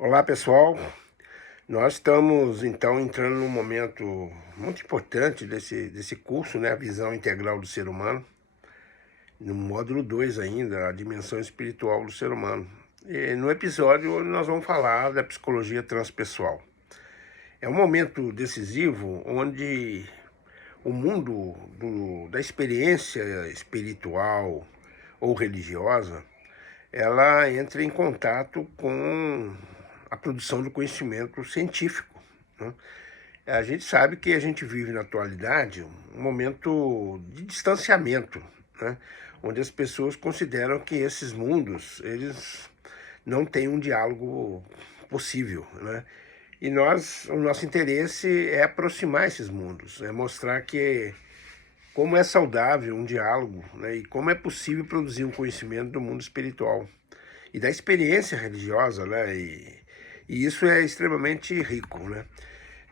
Olá pessoal, nós estamos então entrando num momento muito importante desse curso, né? A visão integral do ser humano, no módulo 2 ainda, a dimensão espiritual do ser humano. E no episódio nós vamos falar da psicologia transpessoal. É um momento decisivo onde o mundo da experiência espiritual ou religiosa, ela entra em contato com a produção do conhecimento científico, né? A gente sabe que a gente vive na atualidade um momento de distanciamento, né? Onde as pessoas consideram que esses mundos, eles não têm um diálogo possível, né? E o nosso interesse é aproximar esses mundos, é mostrar que como é saudável um diálogo, né? E como é possível produzir um conhecimento do mundo espiritual e da experiência religiosa, né? E isso é extremamente rico, né?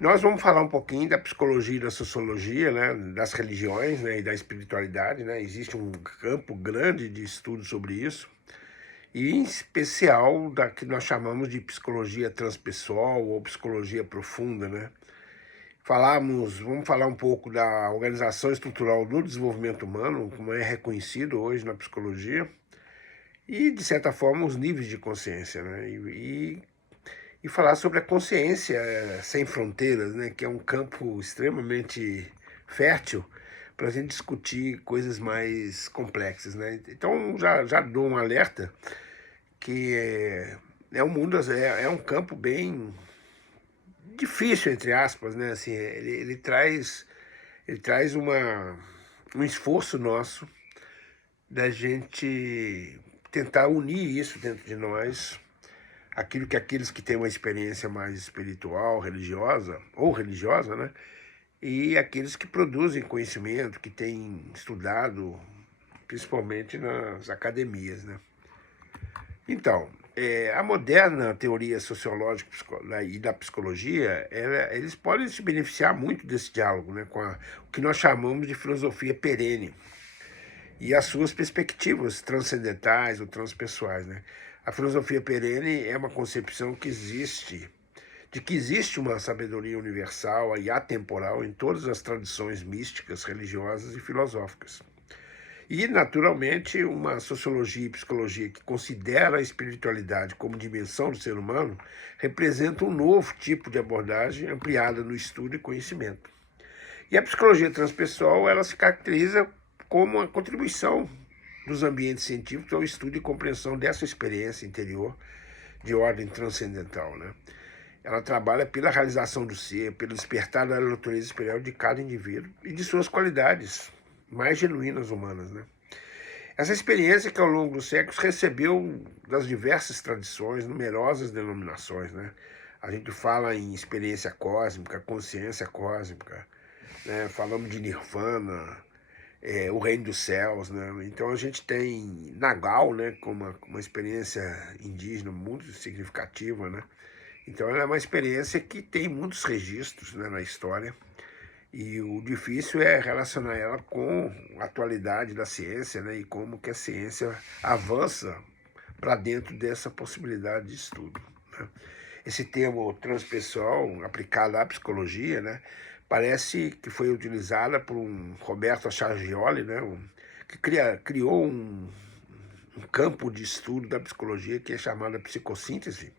Nós vamos falar um pouquinho da psicologia e da sociologia, né? Das religiões, né? E da espiritualidade, né? Existe um campo grande de estudo sobre isso, e em especial da que nós chamamos de psicologia transpessoal ou psicologia profunda, né? Vamos falar um pouco da organização estrutural do desenvolvimento humano, como é reconhecido hoje na psicologia, e, de certa forma, os níveis de consciência, né? E falar sobre a consciência sem fronteiras, né? Que é um campo extremamente fértil para a gente discutir coisas mais complexas, né? Então, já dou um alerta que é um mundo, é um campo bem difícil, entre aspas, né? Assim, ele traz um esforço nosso da gente tentar unir isso dentro de nós, aquilo que aqueles que têm uma experiência mais espiritual, religiosa, ou religiosa, né? E aqueles que produzem conhecimento, que têm estudado, principalmente nas academias, né? Então, a moderna teoria sociológica e da psicologia, eles podem se beneficiar muito desse diálogo, né, com o que nós chamamos de filosofia perene e as suas perspectivas transcendentais ou transpessoais, né? A filosofia perene é uma concepção de que existe uma sabedoria universal e atemporal em todas as tradições místicas, religiosas e filosóficas. E, naturalmente, uma sociologia e psicologia que considera a espiritualidade como dimensão do ser humano representa um novo tipo de abordagem ampliada no estudo e conhecimento. E a psicologia transpessoal, ela se caracteriza como uma contribuição dos ambientes científicos ao estudo e compreensão dessa experiência interior de ordem transcendental, né? Ela trabalha pela realização do ser, pelo despertar da natureza espiritual de cada indivíduo e de suas qualidades mais genuínas humanas, né? Essa experiência que ao longo dos séculos recebeu das diversas tradições, numerosas denominações, né? A gente fala em experiência cósmica, consciência cósmica, né? Falamos de nirvana, o reino dos céus, né? Então a gente tem Nagal, né? Como uma experiência indígena muito significativa, né? Então ela é uma experiência que tem muitos registros, né, na história, e o difícil é relacionar ela com a atualidade da ciência, né, e como que a ciência avança para dentro dessa possibilidade de estudo, né? Esse termo transpessoal aplicado à psicologia, né, parece que foi utilizada por um Roberto Acciagioli, né, que criou um campo de estudo da psicologia que é chamada psicossíntese.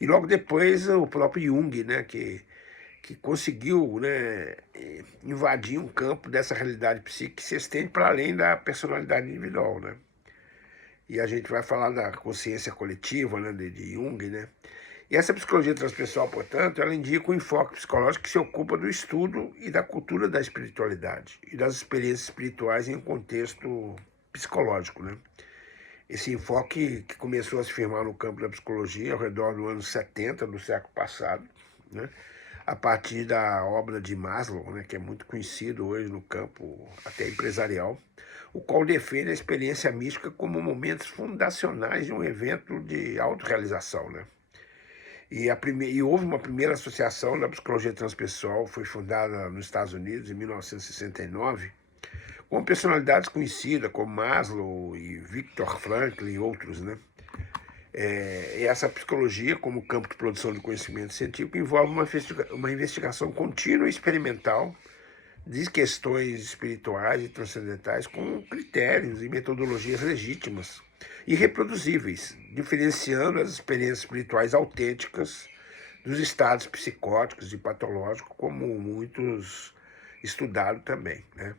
E logo depois o próprio Jung, né, que conseguiu, né, invadir um campo dessa realidade psíquica que se estende para além da personalidade individual, né? E a gente vai falar da consciência coletiva, né, de Jung, né? E essa psicologia transpessoal, portanto, ela indica um enfoque psicológico que se ocupa do estudo e da cultura da espiritualidade e das experiências espirituais em um contexto psicológico, né? Esse enfoque que começou a se firmar no campo da psicologia ao redor do ano 70 do século passado, né? A partir da obra de Maslow, né, que é muito conhecido hoje no campo até empresarial, o qual defende a experiência mística como momentos fundacionais de um evento de autorrealização, né? E houve uma primeira associação da psicologia transpessoal, foi fundada nos Estados Unidos em 1969, com personalidades conhecidas como Maslow e Viktor Frankl e outros, né? E essa psicologia, como campo de produção de conhecimento científico, envolve uma investigação contínua e experimental de questões espirituais e transcendentais com critérios e metodologias legítimas e reproduzíveis, diferenciando as experiências espirituais autênticas dos estados psicóticos e patológicos, como muitos estudaram também, né?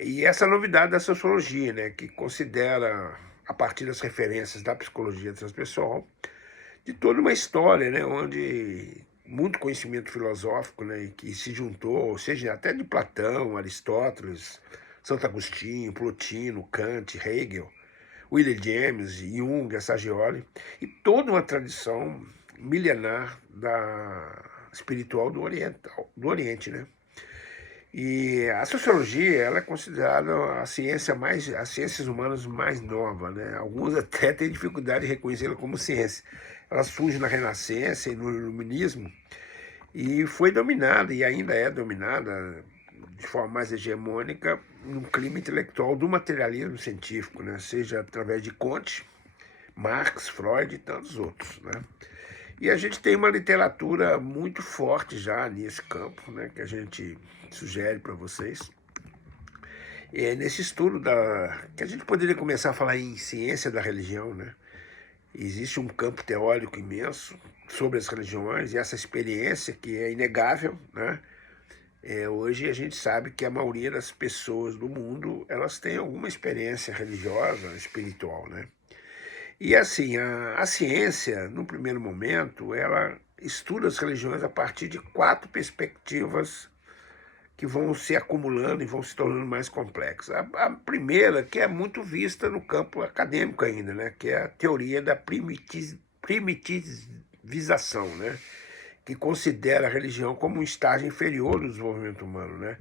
E essa novidade da sociologia, né, que considera, a partir das referências da psicologia transpessoal, de toda uma história, né, onde muito conhecimento filosófico, né, que se juntou, ou seja, até de Platão, Aristóteles, Santo Agostinho, Plotino, Kant, Hegel, William James, Jung, Assagioli, e toda uma tradição milenar espiritual do Oriente, né? E a sociologia, ela é considerada as ciências humanas mais nova, né? Alguns até têm dificuldade de reconhecê-la como ciência. Ela surge na Renascença e no Iluminismo e foi dominada, e ainda é dominada de forma mais hegemônica, num clima intelectual do materialismo científico, né? Seja através de Comte, Marx, Freud e tantos outros, né? E a gente tem uma literatura muito forte já nesse campo, né, que a gente sugere para vocês. Nesse estudo que a gente poderia começar a falar em ciência da religião, né? Existe um campo teórico imenso sobre as religiões e essa experiência que é inegável, né? Hoje a gente sabe que a maioria das pessoas do mundo, elas têm alguma experiência religiosa, espiritual, né? E assim, a ciência, no primeiro momento, ela estuda as religiões a partir de 4 perspectivas que vão se acumulando e vão se tornando mais complexas. A primeira, que é muito vista no campo acadêmico ainda, né, que é a teoria da primitivização, né, que considera a religião como um estágio inferior do desenvolvimento humano, né,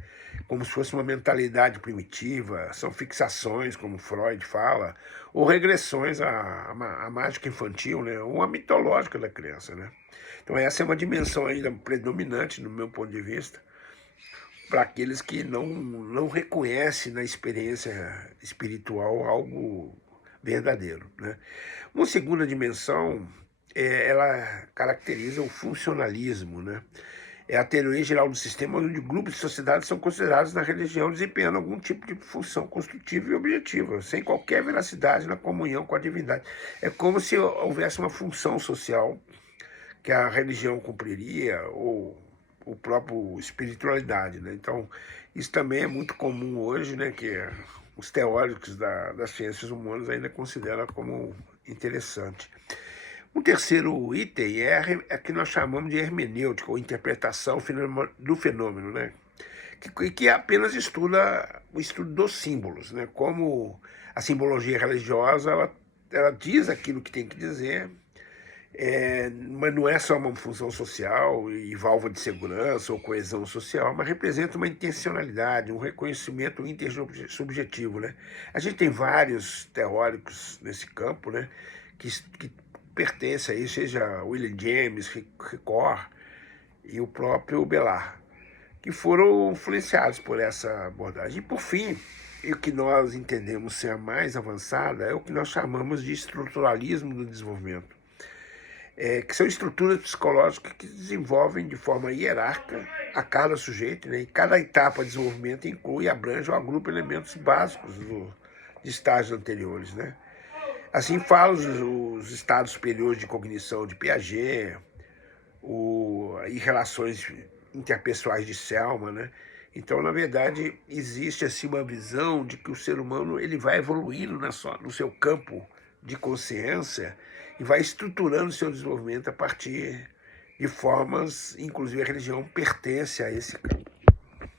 como se fosse uma mentalidade primitiva, são fixações, como Freud fala, ou regressões à mágica infantil, né, ou à mitológica da criança, né. Então essa é uma dimensão ainda predominante, no meu ponto de vista, para aqueles que não reconhecem na experiência espiritual algo verdadeiro, né. Uma segunda dimensão, ela caracteriza o funcionalismo, né. É a teoria geral do sistema onde grupos de sociedades são considerados na religião desempenhando algum tipo de função construtiva e objetiva, sem qualquer veracidade na comunhão com a divindade. É como se houvesse uma função social que a religião cumpriria, ou o próprio espiritualidade, né? Então, isso também é muito comum hoje, né, que os teóricos das ciências humanas ainda consideram como interessante. Um terceiro item é que nós chamamos de hermenêutica, ou interpretação do fenômeno, né? Que apenas estuda o estudo dos símbolos, né? Como a simbologia religiosa, ela diz aquilo que tem que dizer, mas não é só uma função social e válvula de segurança ou coesão social, mas representa uma intencionalidade, um reconhecimento intersubjetivo, né? A gente tem vários teóricos nesse campo, né, que pertencem a isso, seja William James, Ricord e o próprio Bellard, que foram influenciados por essa abordagem. E, por fim, o que nós entendemos ser a mais avançada é o que nós chamamos de estruturalismo do desenvolvimento, que são estruturas psicológicas que desenvolvem de forma hierárquica a cada sujeito, né? E cada etapa de desenvolvimento inclui e abrange ou agrupa elementos básicos de estágios anteriores, né? Assim falam os estados superiores de cognição de Piaget, e relações interpessoais de Selma, né? Então, na verdade, existe assim uma visão de que o ser humano ele vai evoluindo no seu campo de consciência e vai estruturando seu desenvolvimento a partir de formas, inclusive a religião pertence a esse campo.